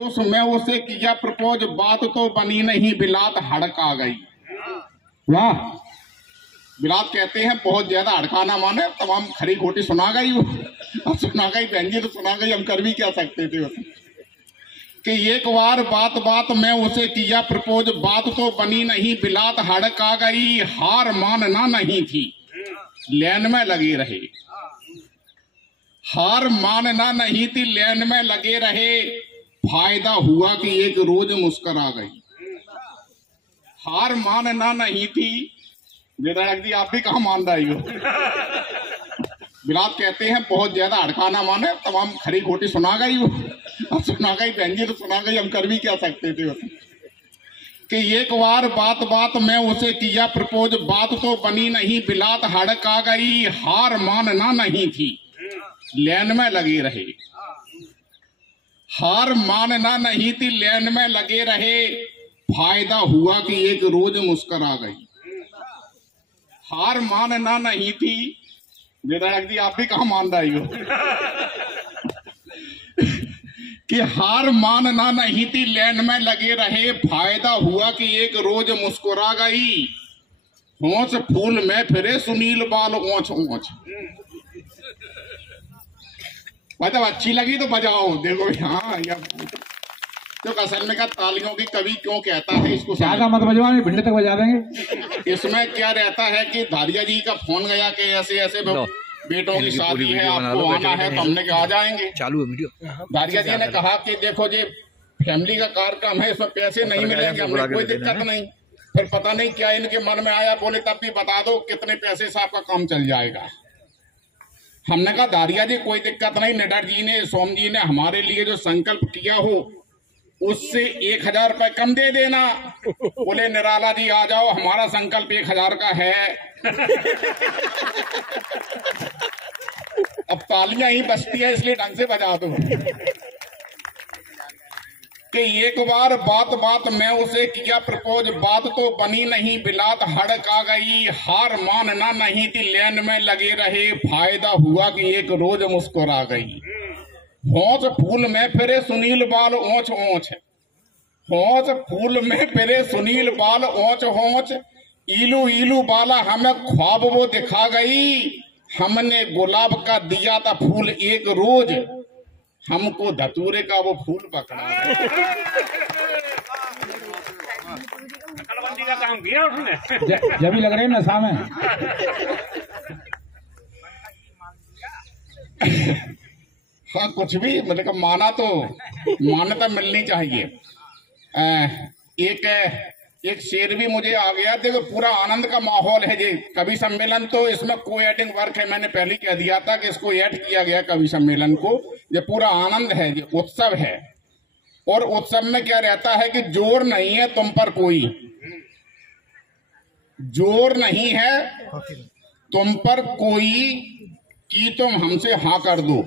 उसमें उसे किया प्रपोज, बात तो बनी नहीं, बिलात हड़क आ गई। वाह। बिलात कहते हैं बहुत ज्यादा हड़काना माने तमाम खरी खोटी सुना गई वो। अब सुना गई बहन जी तो सुना गई, हम कर भी क्या सकते थे उसे। कि एक बार बात बात में उसे किया प्रपोज, बात तो बनी नहीं, बिलात हड़क आ गई। हार मानना नहीं थी, लेन में लगे रहे। हार मानना नहीं थी, लेन में लगे रहे। फायदा हुआ कि एक रोज मुस्कुरा गई। हार मानना नहीं थी, विधायक जी आप भी कहाँ मान रही हो। बिलात कहते हैं बहुत ज्यादा हड़काना माने तमाम खरी खोटी सुना गई वो। अब सुना गई बहन जी तो सुना गई, हम कर भी क्या सकते थे उसे। कि एक बार बात बात में उसे किया प्रपोज, बात तो बनी नहीं, बिलात हड़क आ गई। हार मानना नहीं थी, लेन में लगे रहे। हार मानना नहीं थी, लेन में लगे रहे। फायदा हुआ कि एक रोज मुस्कुरा गई। हार मानना नहीं थी, विधायक जी आप भी कहाँ मान रही हो। कि हार मानना नहीं थी, लेन में लगे रहे। फायदा हुआ कि एक रोज मुस्कुरा गई। होंच फूल में फिरे सुनील बाल ओंच ओंच। मतलब अच्छी लगी तो बजाओ, देखो हाँ या तो असल में का तालियों की कवि क्यों कहता है इसको, ज्यादा मत बजवाने, भिंड तक बजा देंगे। इसमें क्या रहता है कि धारिया जी का फोन गया कि ऐसे ऐसे बेटों की शादी है, आपको आना है, तो हमने कहा आ जाएंगे। चालू है वीडियो। धारिया जी ने कहा कि देखो जी फैमिली का कार्यक्रम है, इसमें पैसे नहीं मिलेंगे, हमने कोई दिक्कत नहीं। फिर पता नहीं क्या इनके मन में आया, बोले तब भी बता दो कितने पैसे से आपका काम चल जाएगा। हमने कहा धारिया जी कोई दिक्कत नहीं, निडर जी ने सोम जी ने हमारे लिए जो संकल्प किया हो उससे 1000 रुपए कम दे देना। बोले निराला जी आ जाओ, हमारा संकल्प 1000 का है। अब तालियां ही बजती है इसलिए ढंग से बजा दो। कि एक बार बात बात में उसे किया प्रपोज, बात तो बनी नहीं, बिलात हड़क आ गई। हार मानना नहीं थी, लेन में लगे रहे। फायदा हुआ कि एक रोज मुस्कुरा गई। होंच फूल में फिरे सुनील बाल ओंच ओंच। होंच फूल में फिरे सुनील बाल ओंच ओंच। इलू इलू बाला हमें ख्वाब वो दिखा गई। हमने गुलाब का दिया था फूल एक रोज, हमको धतूरे का वो फूल पकड़ा। जब भी लग रहे नशा में। हाँ कुछ भी मतलब माना तो मान्यता मिलनी चाहिए। एक शेर भी मुझे आ गया। देखो पूरा आनंद का माहौल है जी। कवि सम्मेलन तो इसमें को एडिंग वर्क है, मैंने पहले कह दिया था कि इसको ऐड किया गया कवि सम्मेलन को। ये पूरा आनंद है, ये उत्सव है। और उत्सव में क्या रहता है कि जोर नहीं है तुम पर कोई, जोर नहीं है तुम पर कोई कि तुम हमसे हाँ कर दो।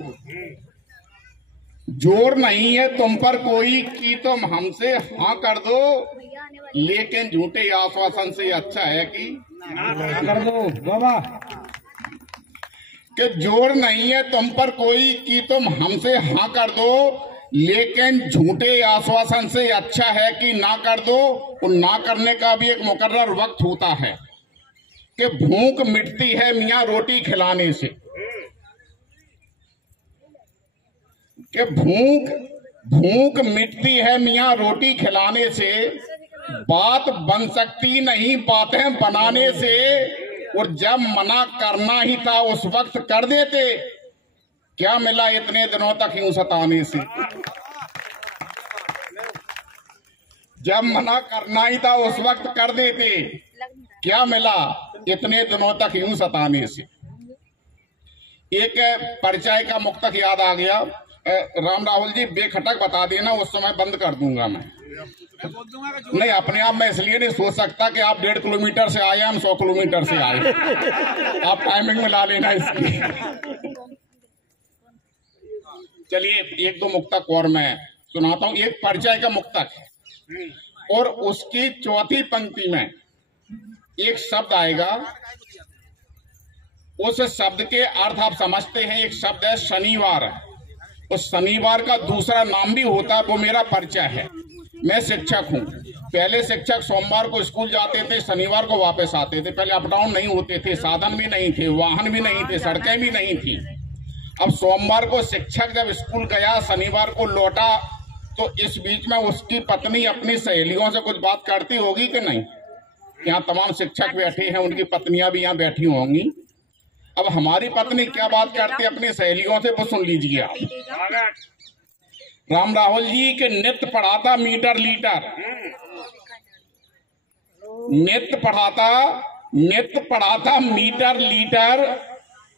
जोर नहीं है तुम पर कोई कि तुम हमसे हाँ कर दो, लेकिन झूठे आश्वासन से अच्छा है कि कर दो बाबा। कि जोर नहीं है तुम पर कोई कि तुम हमसे हाँ कर दो, लेकिन झूठे आश्वासन से अच्छा है कि ना कर दो। और ना करने का भी एक मुकर्रर वक्त होता है कि भूख मिटती है मियाँ रोटी खिलाने से। कि भूख मिटती है मियाँ रोटी खिलाने से। बात बन सकती नहीं बातें बनाने से। और जब मना करना ही था उस वक्त कर देते, क्या मिला इतने दिनों तक यूं सताने से। जब मना करना ही था उस वक्त कर देते, क्या मिला इतने दिनों तक यूं सताने से। एक परिचय का मुक्तक याद आ गया। राम राहुल जी बेखटक बता देना, उस समय बंद कर दूंगा मैं। नहीं अपने आप मैं इसलिए नहीं सोच सकता कि आप 1.5 किलोमीटर से आए, हम 100 किलोमीटर से आए। आप टाइमिंग में ला लेना इसकी। चलिए एक दो मुक्तक और मैं सुनाता हूँ। एक परिचय का मुक्तक है और उसकी चौथी पंक्ति में एक शब्द आएगा। उस शब्द के अर्थ आप समझते हैं। एक शब्द है शनिवार। उस शनिवार का दूसरा नाम भी होता है, वो मेरा परिचय है। मैं शिक्षक हूँ। पहले शिक्षक सोमवार को स्कूल जाते थे, शनिवार को वापस आते थे। पहले अप डाउन नहीं होते थे, साधन भी नहीं थे, वाहन भी नहीं थे, सड़कें भी नहीं थी। अब सोमवार को शिक्षक जब स्कूल गया, शनिवार को लौटा, तो इस बीच में उसकी पत्नी अपनी सहेलियों से कुछ बात करती होगी कि नहीं? यहाँ तमाम शिक्षक बैठे हैं, उनकी पत्नियां भी यहाँ बैठी होंगी। अब हमारी पत्नी क्या बात करती है अपनी सहेलियों से, वो सुन लीजिए आप। राम राहुल जी के नित्य पढ़ाता मीटर लीटर, नित्य पढ़ाता मीटर लीटर,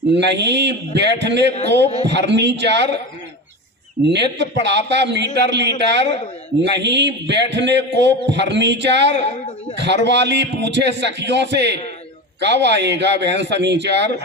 नहीं बैठने को फर्नीचर। नित्य पढ़ाता मीटर लीटर, नहीं बैठने को फर्नीचर। घरवाली पूछे सखियों से, कब आएगा बहन सनीचर?